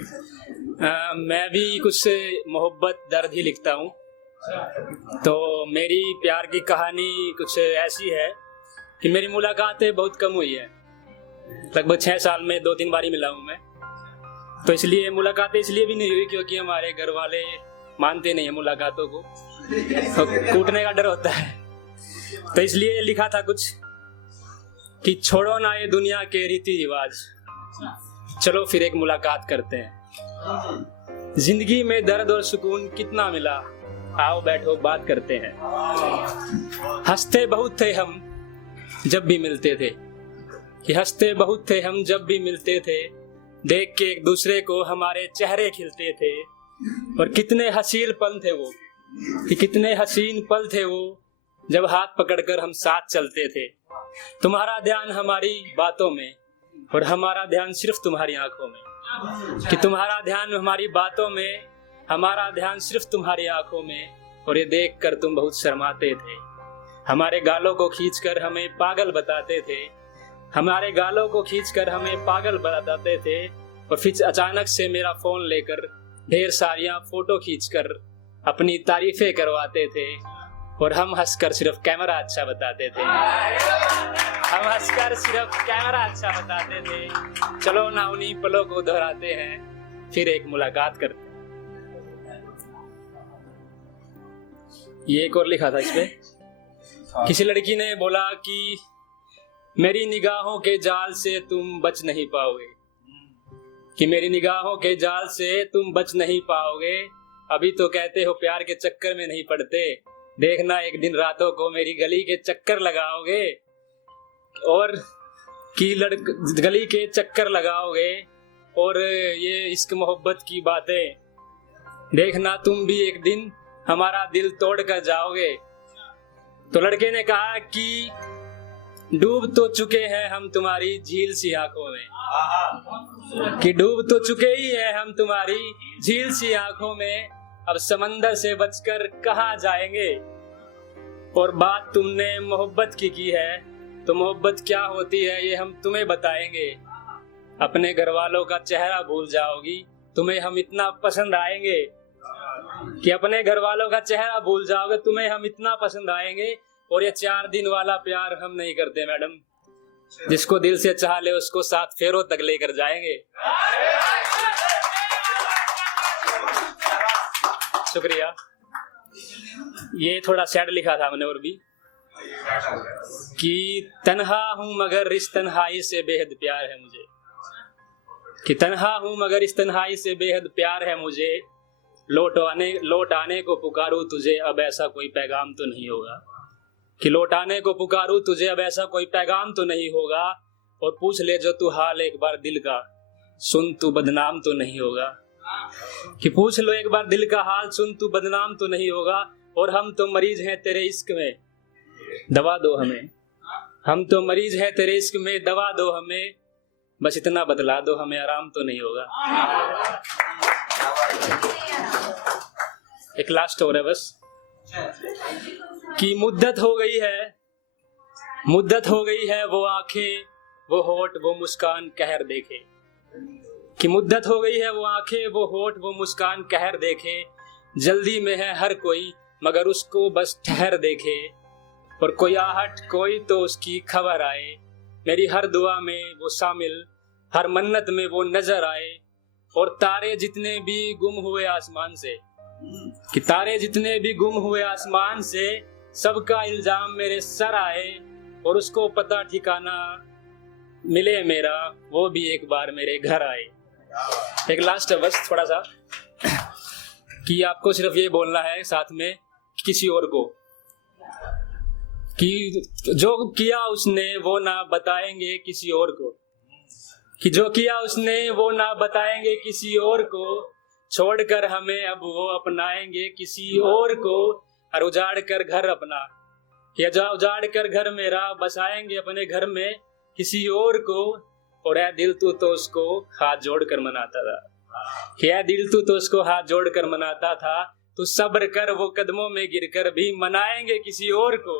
मैं भी कुछ मोहब्बत दर्द ही लिखता हूँ। तो मेरी प्यार की कहानी कुछ ऐसी है कि मेरी मुलाकातें बहुत कम हुई है। लगभग 6 साल में 2-3 बार ही मिला हूँ मैं। तो इसलिए मुलाकातें इसलिए भी नहीं हुई क्योंकि हमारे घर वाले मानते नहीं है मुलाकातों को, तो कूटने का डर होता है। तो इसलिए लिखा था कुछ कि छोड़ो ना ये दुनिया के रीति रिवाज, चलो फिर एक मुलाकात करते हैं। जिंदगी में दर्द और सुकून कितना मिला, आओ बैठो बात करते हैं। हंसते बहुत थे हम जब भी मिलते थे, कि हंसते बहुत थे हम जब भी मिलते थे। देख के एक दूसरे को हमारे चेहरे खिलते थे। और कितने हसीन पल थे वो, कि कितने हसीन पल थे वो, जब हाथ पकड़कर हम साथ चलते थे। तुम्हारा ध्यान हमारी बातों में और हमारा ध्यान सिर्फ तुम्हारी आंखों में, कि तुम्हारा ध्यान हमारी बातों में, हमारा ध्यान सिर्फ तुम्हारी आंखों में। और ये देखकर तुम बहुत शर्माते थे। हमारे गालों को खींचकर हमें पागल बताते थे, हमारे गालों को खींचकर हमें पागल बताते थे। और फिर अचानक से मेरा फोन लेकर ढेर सारियां फोटो खींचकर अपनी तारीफें करवाते थे। और हम हंसकर सिर्फ कैमरा अच्छा बताते थे, हम हंसकर सिर्फ कैमरा अच्छा बताते थे। चलो ना उन्हीं पलों को दोहराते हैं, फिर एक मुलाकात करते हैं। ये एक और लिखा था इसपे। किसी लड़की ने बोला कि मेरी निगाहों के जाल से तुम बच नहीं पाओगे, कि मेरी निगाहों के जाल से तुम बच नहीं पाओगे। अभी तो कहते हो प्यार के चक्कर में नहीं पड़ते, देखना एक दिन रातों को मेरी गली के चक्कर लगाओगे। और कि गली के चक्कर लगाओगे। और ये इश्क मोहब्बत की बातें देखना तुम भी एक दिन हमारा दिल तोड़ कर जाओगे। तो लड़के ने कहा कि डूब तो चुके हैं हम तुम्हारी झील सी आंखों में, कि डूब तो चुके ही हैं हम तुम्हारी झील सी आंखों में। अब समंदर से बचकर कहाँ जाएंगे। और बात तुमने मोहब्बत की है, तो मोहब्बत क्या होती है ये हम तुम्हें बताएंगे। अपने घर वालों का चेहरा भूल जाओगी, तुम्हें हम इतना पसंद आएंगे, कि अपने घर वालों का चेहरा भूल जाओगे, तुम्हें हम इतना पसंद आएंगे। और ये 4 दिन वाला प्यार हम नहीं करते मैडम, जिसको दिल से चाह ले उसको 7 फेरों तक लेकर जाएंगे। शुक्रिया। ये थोड़ा सैड लिखा था मैंने और भी, कि तन्हा हूं मगर इस तन्हाई से बेहद प्यार है मुझे, कि तन्हा हूं मगर इस तन्हाई से बेहद प्यार है मुझे। लौट आने को पुकारूं तुझे, अब ऐसा कोई पैगाम तो नहीं होगा, कि लौट आने को पुकारूं तुझे, अब ऐसा कोई पैगाम तो नहीं होगा। और पूछ ले जो तू हाल एक बार दिल का, सुन तू बदनाम तो नहीं होगा, कि पूछ लो एक बार दिल का हाल, सुन तू बदनाम तो नहीं होगा। और हम तो मरीज हैं तेरे इश्क में, दवा दो हमें, हम तो मरीज हैं तेरे इश्क में, दवा दो हमें। बस इतना बदला दो हमें, आराम तो नहीं होगा। एक लास्ट और है बस, कि मुद्दत हो गई है वो आंखें वो होठ वो मुस्कान कहर देखे, कि मुद्दत हो गई है वो आंखें वो होठ वो मुस्कान कहर देखे। जल्दी में है हर कोई मगर उसको बस ठहर देखे। और कोई आहट कोई तो उसकी खबर आए, मेरी हर दुआ में वो शामिल, हर मन्नत में वो नजर आए। और तारे जितने भी गुम हुए आसमान से, कि तारे जितने भी गुम हुए आसमान से, सबका इल्जाम मेरे सर आए। और उसको पता ठिकाना मिले मेरा, वो भी एक बार मेरे घर आए। एक लास्ट है बस थोड़ा सा, कि आपको सिर्फ ये बोलना है साथ में किसी और को, कि जो किया उसने वो ना बताएंगे किसी और को, कि जो किया उसने वो ना बताएंगे किसी और को। छोड़कर हमें अब वो अपनाएंगे किसी और को। और उजाड़ कर घर अपना, या उजाड़ कर घर मेरा, बसाएंगे अपने घर में किसी और को। और ऐ दिल तू तो उसको हाथ जोड़ कर मनाता था, कि ऐ दिल तू तो उसको हाथ जोड़ कर मनाता था। तू सब्र कर वो कदमों में गिरकर भी मनाएंगे किसी और को।